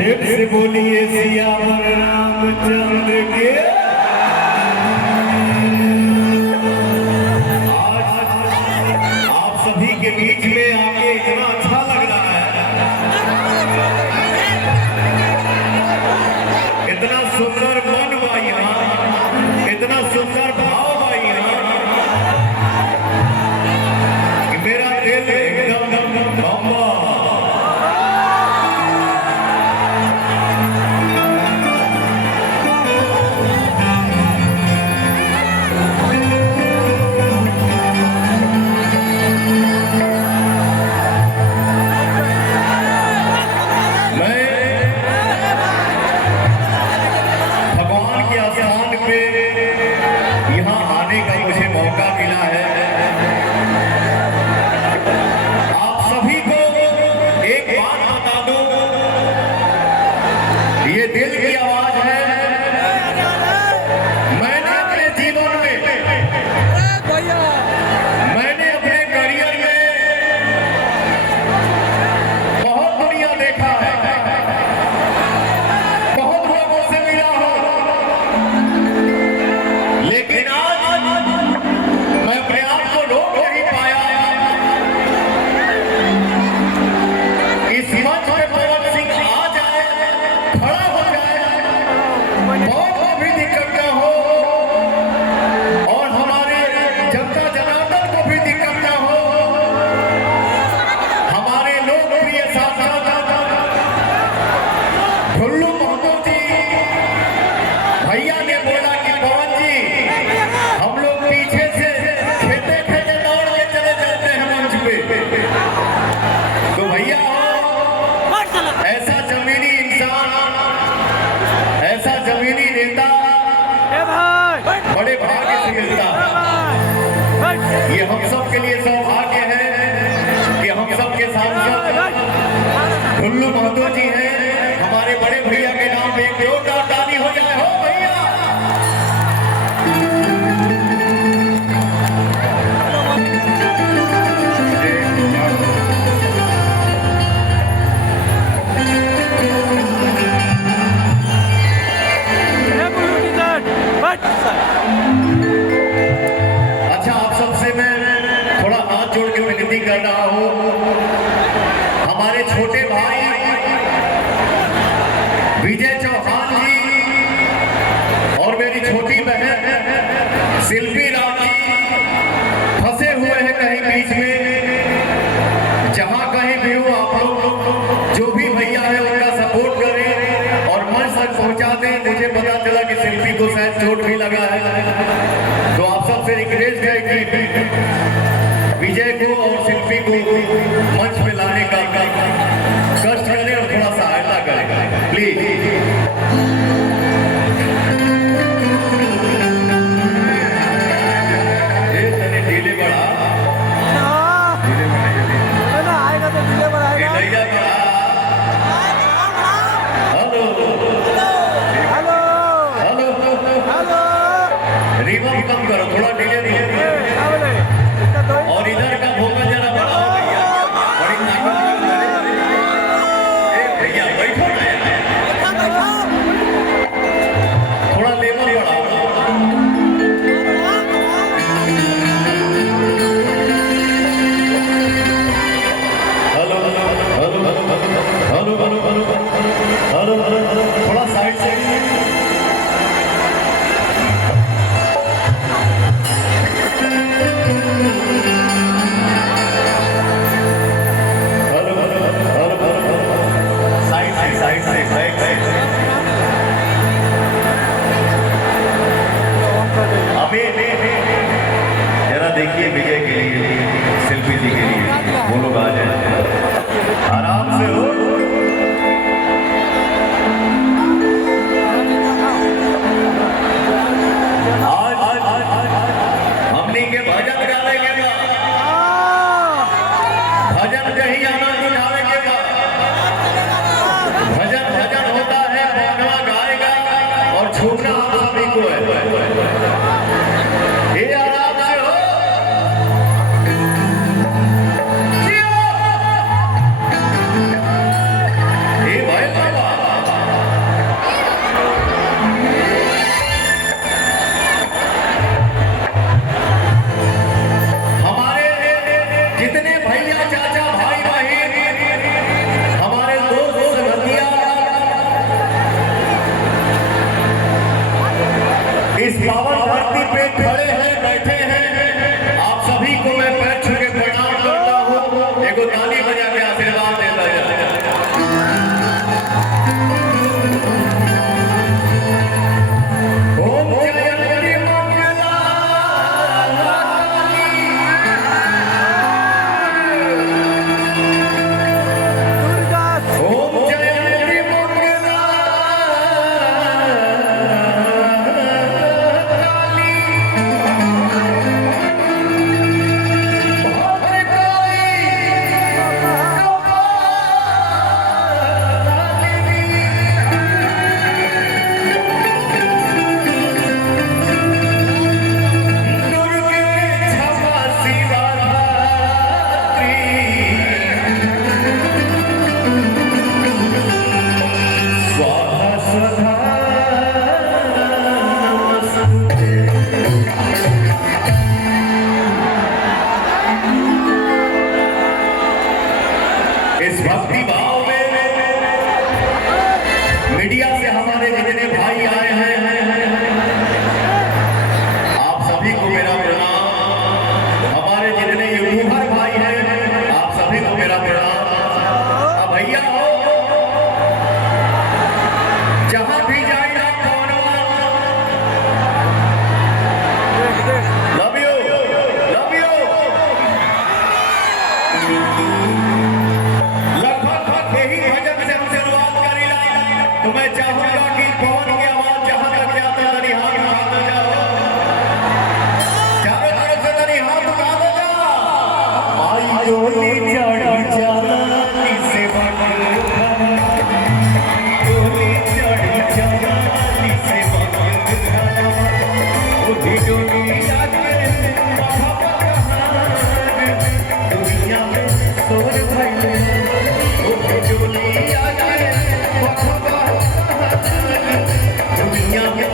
प्रेम से बोलिए सियावर रामचंद्र के। आज आप सभी के बीच में आके इतना अच्छा लग रहा है, इतना सुंदर मन बा यहाँ, इतना सुंदर भाव बा यहाँ कि मेरा दिल एकदम बम्बा। ये दिल की आवाज है। मैंने अपने जीवन में, मैंने अपने करियर में बहुत दुनिया देखा है, बहुत लोगों से मिला हूं, लेकिन आज मैं अपने आप को रोक नहीं पाया। इस मंच पे पवन सिंह आ जाए, खड़ा हो जाए, बहुत भी दिक्कत ना हो और हमारे जनता जनार्दन को भी दिक्कत ना हो। हमारे लोकप्रिय सांसद ढुल्लू महतो जी भैया ने बोला कि पवन जी हम लोग पीछे से खेते खेते दौड़ के चले जाते हैं मंच पे, तो भैया ऐसा जमीनी इंसान, ऐसा जमीनी नेता बड़े भाग्य से मिलता है। ये हम सब के लिए सौभाग्य है कि हम सब के सांसद ढुल्लू महतो जी हैं। हमारे बड़े भैया के नाम पे एक जोरदार ताली हो जाए। हो भैया, अच्छा आप सबसे मैं थोड़ा हाथ जोड़ के विनती कर रहा हूं। हमारे छोटे भाई विजय चौहान जी और मेरी छोटी बहन शिल्पी राम जी फंसे हुए हैं कहीं बीच में। जहां कहीं भी हो आप लोग जो भी भैया है उनका सपोर्ट करें और मंच तक पहुंचा दें। मुझे पता चला कि शिल्पी को शायद चोट भी लगा है, तो आप सबसे रिक्वेस्ट है कि विजय को और शिल्पी को मंच पे लाने का कष्ट करें और थोड़ा सहायता करें प्लीज। ढीले बढ़ा, रिवर्स कम करो, थोड़ा धीरे धीरे, और इधर का भोकल जरा बढ़ाओ भैया, बड़ी ताकत भैया बैठो ना, थोड़ा लेवल बढ़ाओ। Hello hello hello hello hello, थोड़ा साइड से। जरा देखिए विजय के लिए, शिल्पी जी के लिए, वो लोग आ जाए, आराम से हो। तो मैं चाहूंगा कि पवन की आवाज जहां तक जाता है तनी हाथ उठा जाओ, चारों तरफ से तनी हाथ उठा दो जाओ। आई डोली चढ़ जाला से बगल डोली चढ़ जाला से बगल उठी डोली आके दुनिया में सोर भइले उठी डोली आके दुनिया में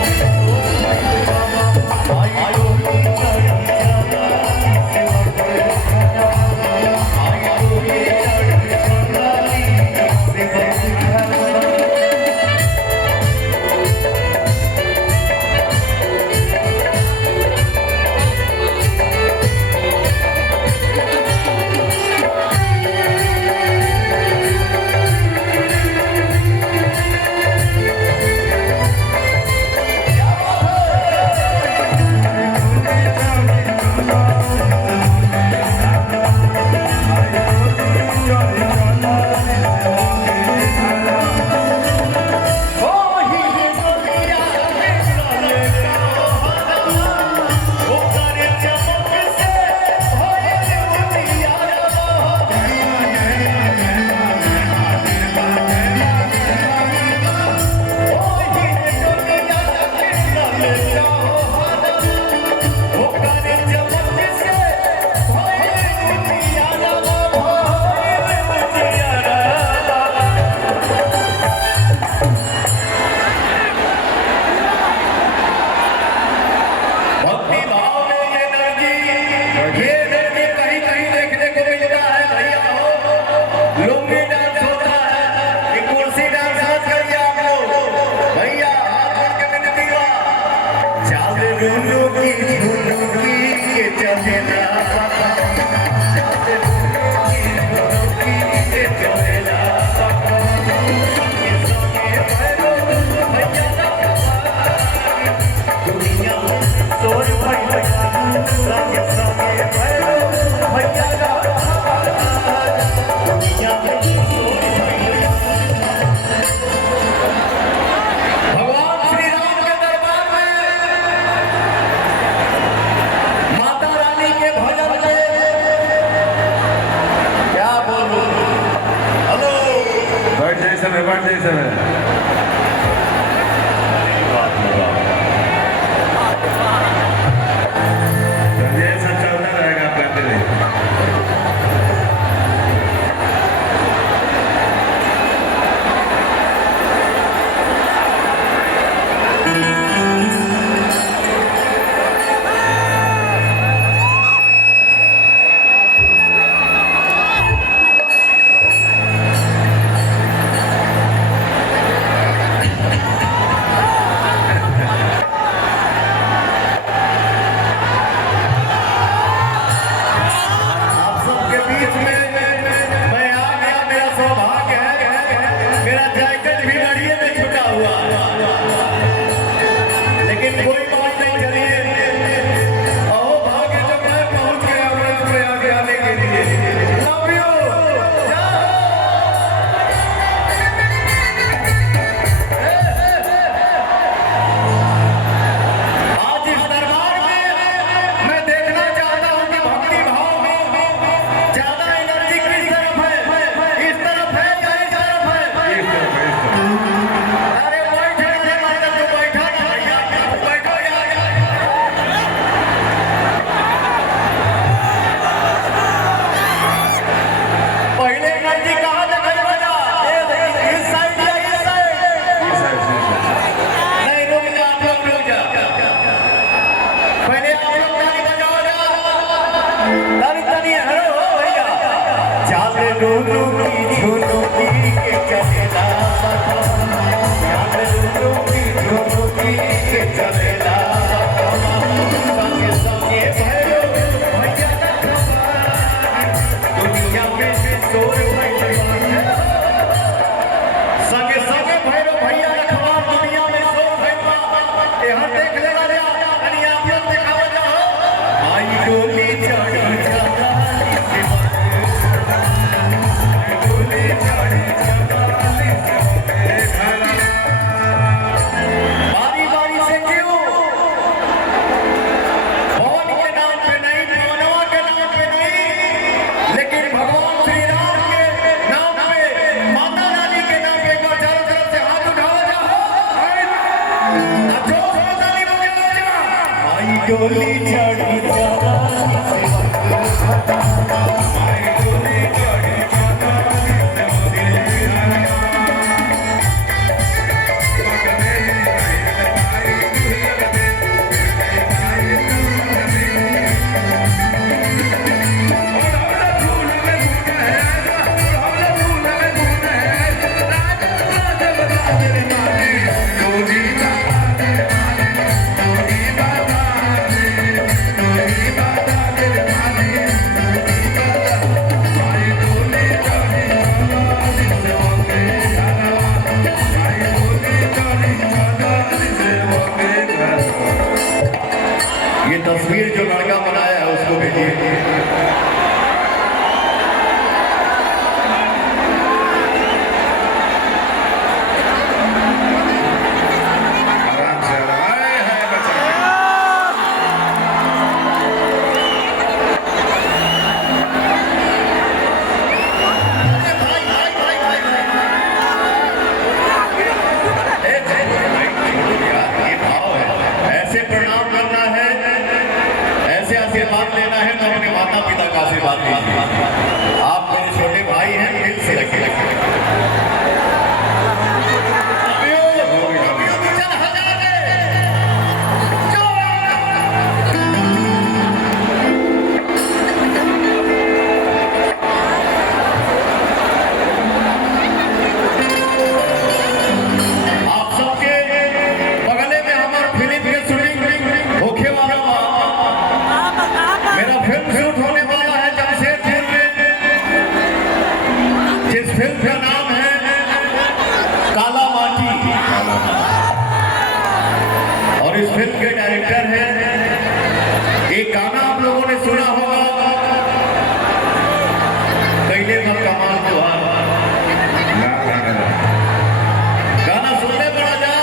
डोली चढ़ी जाना तस्वीर जो लड़का बनाया है उसको भेजिए। आशीर्वाद लेना है तो अपने माता पिता का आशीर्वाद लीजिए। आप मेरे छोटे भाई हैं, दिल से रखिए। आप सबके बगले में हमारे फिल्म के शूटिंग होके वाला मेरा फिल्म शूट होने वाला है जमशेदपुर में, जिस फिल्म का नाम है काला माटी, और इस फिल्म के डायरेक्टर हैं, एक गाना आप लोगों ने सुना होगा, कैले में कमाल तो गाना सुनने पड़ा जा,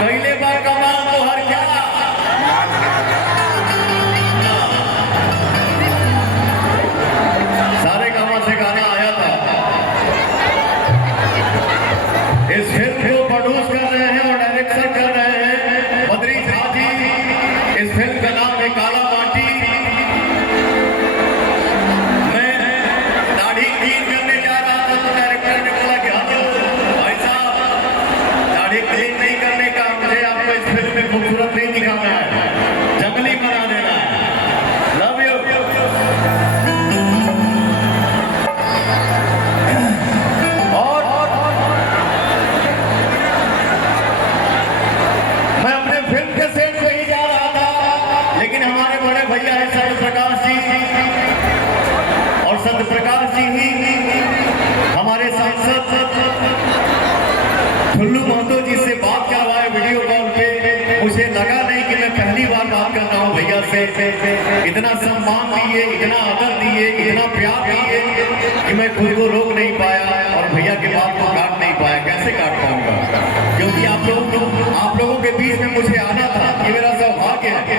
कैले में कमाल तो हर क्या से गाना आया था। इस फिल्म को प्रोड्यूस कर रहे हैं और डायरेक्शन कर रहे हैं बद्री झा जी। इस फिल्म का नाम है काला माटी। मैं दाढ़ी क्लीन करने जा रहा था तो डायरेक्टर ने बोला कि हाँ भाई साहब, दाढ़ी क्लीन नहीं करने का, मुझे आपको इस फिल्म में खूबसूरत नहीं दिखाना है, जंगली बना देना है। Love you. भैया है सत्य प्रकाश जी, और सत्य प्रकाश जी ही हमारे सांसद ठुल्लू महतो जी से बात करवाए वीडियो कॉल पे। मुझे लगा नहीं कि मैं पहली बार बात कर रहा हूँ भैया से। इतना सम्मान दिए, इतना आदर दिए, इतना प्यार दिए कि मैं खुद को रोक नहीं पाया और भैया के बात को काट नहीं पाया। कैसे काट पाऊंगा, क्योंकि आप लोगों के बीच में मुझे आना था, ये मेरा सौभाग्य है।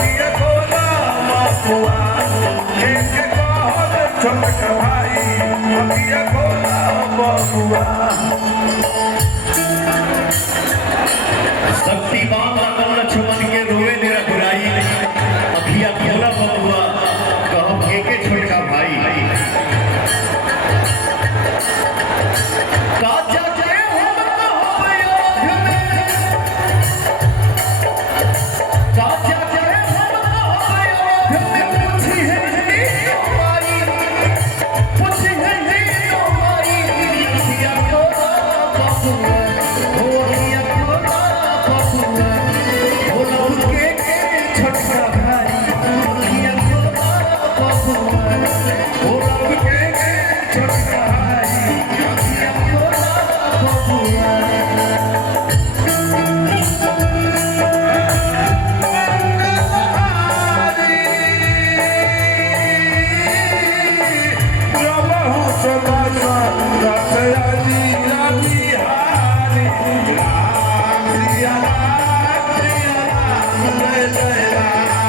अखिया खोला बाबुआ एक कहल छोट भाई अखिया खोला बाबुआ शक्तिमान राम लक्ष्मण के रोवे मेरा बुराई अखिया खोला बबुआ कहो के छोटका भाई काजा के हम कहो अयोध्या में काजा के हम कहो अयोध्या में पूछी है नी माई पूछी है नी माई अखिया खोला बबुआ ओ अखिया खोला बबुआ ओ लौट के छोटका भाई अखिया खोला बबुआ ओ लौट के छोटका भाई अखिया खोला बबुआ प्रभु समासा रसयानी रानी हारी राम सिया राम जय जय राम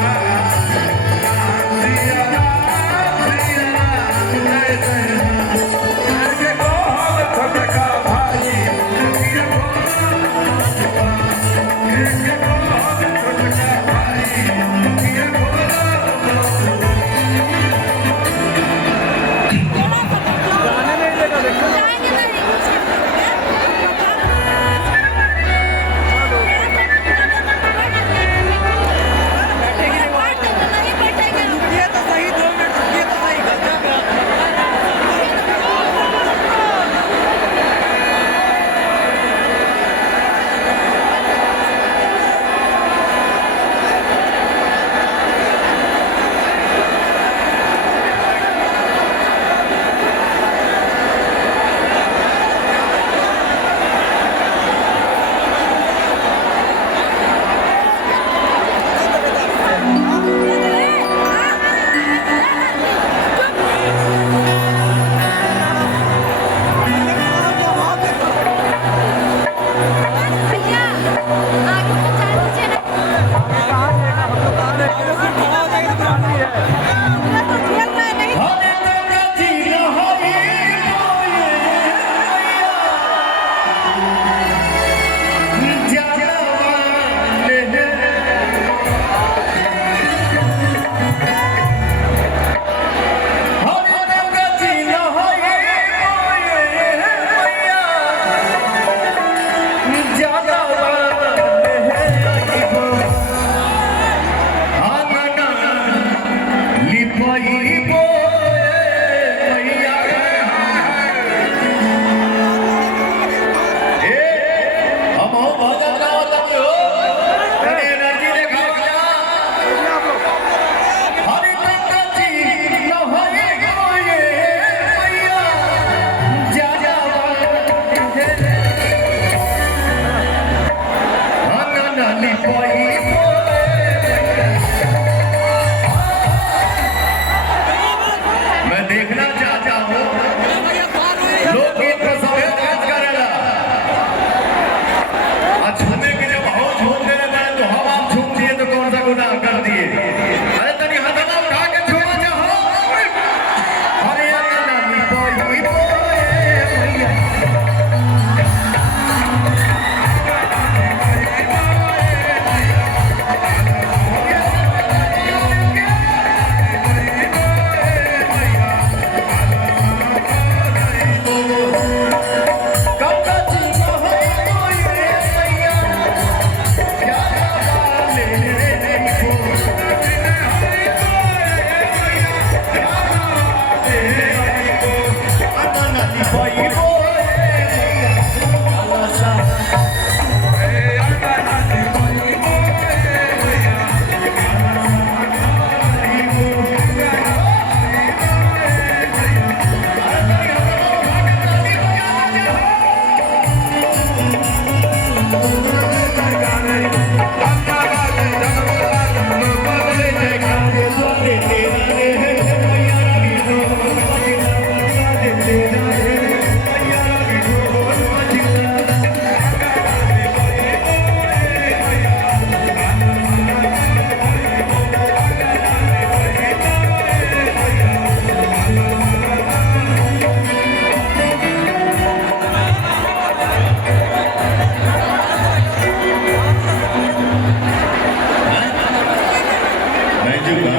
बैंजू का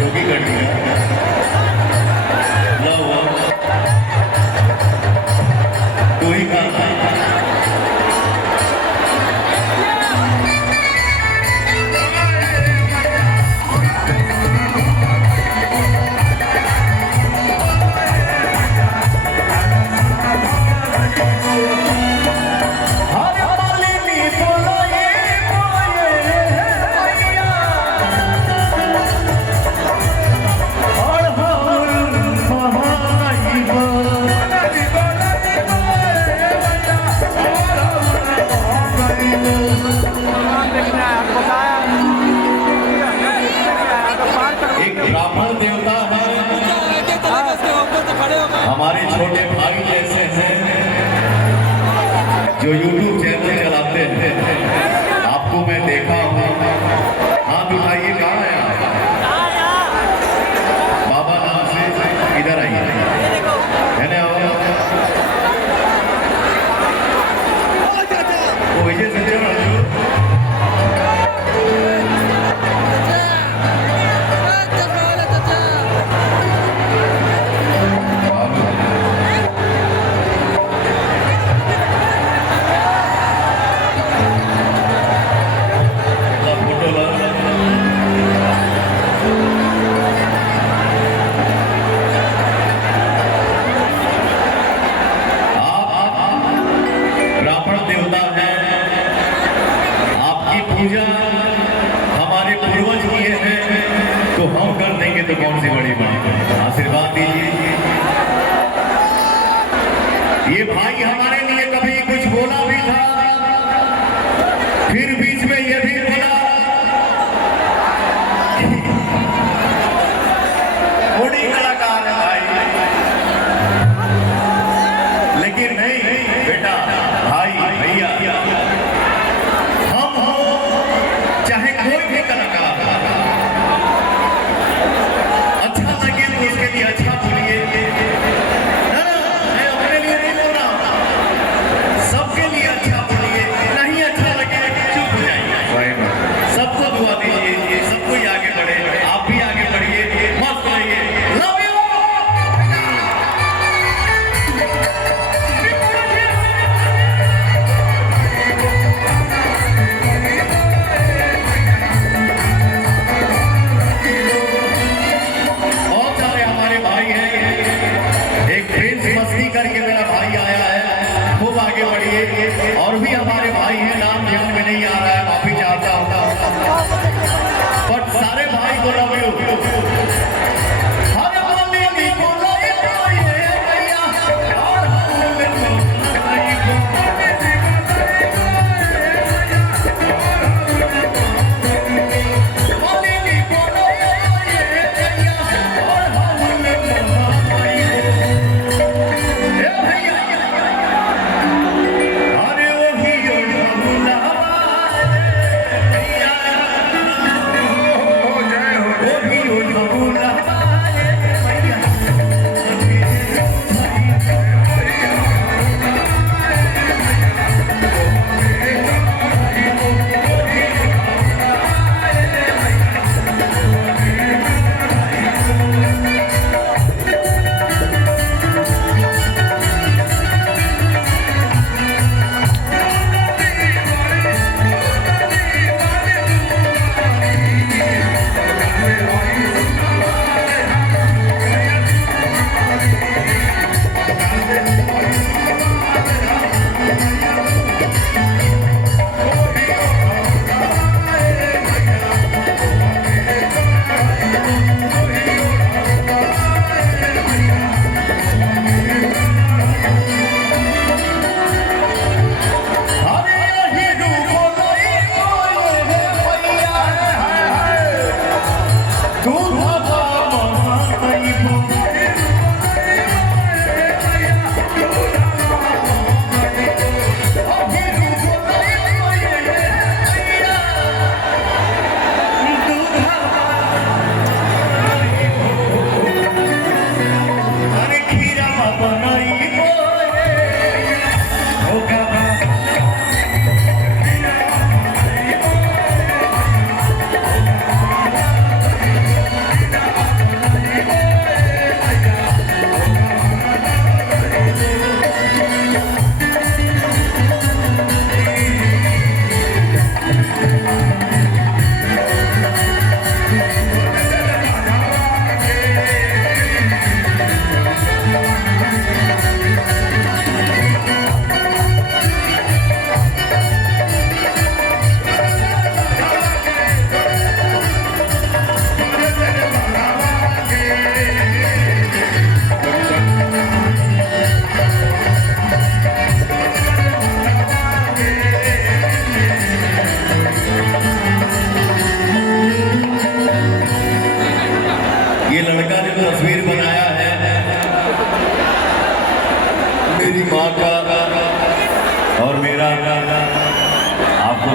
योगी गड्डी का लो तू ही का हमारे छोटे भाई जैसे हैं जो YouTube चैनल चलाते हैं, आपको मैं देखा हूँ। हाथ उठाइए, कहाँ है आप? बाबा नाम से इधर आइए, है ना? वो विजय संजय पूजा हमारे पूर्वज किए हैं तो हम कर देंगे तो कौन सी बड़ी बात है। आशीर्वाद दीजिए। ये भाई हमारे लिए कभी कुछ बोला भी था, फिर बीच में ये भी बोला बड़ी कलाकार है भाई, लेकिन नहीं बेटा, भाई भैया चाहे कोई भी कलाकार अच्छा लगे तो उसके लिए अच्छा बोलिए, ना मैं अपने लिए नहीं बोल रहा, सबके लिए अच्छा बोलिए, नहीं अच्छा लगे चुप हो जाइए।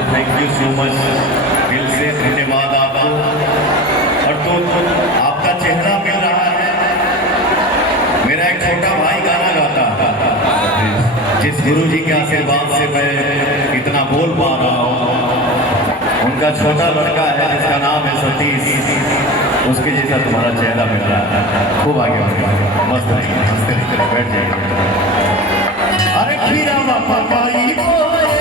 थैंक यू सो मच, दिल से धन्यवाद आपको। और तो आपका चेहरा मिल रहा है। मेरा एक छोटा भाई गाना गाता है, जिस गुरु जी के आशीर्वाद से मैं इतना बोल पा रहा हूँ। उनका छोटा लड़का है जिसका नाम है सतीश, उसके जैसा तुम्हारा चेहरा मिल रहा है। खूब आगे मस्त रहिए, मस्त रहिए, बैठ जाइए। अरे खीरा माई बोले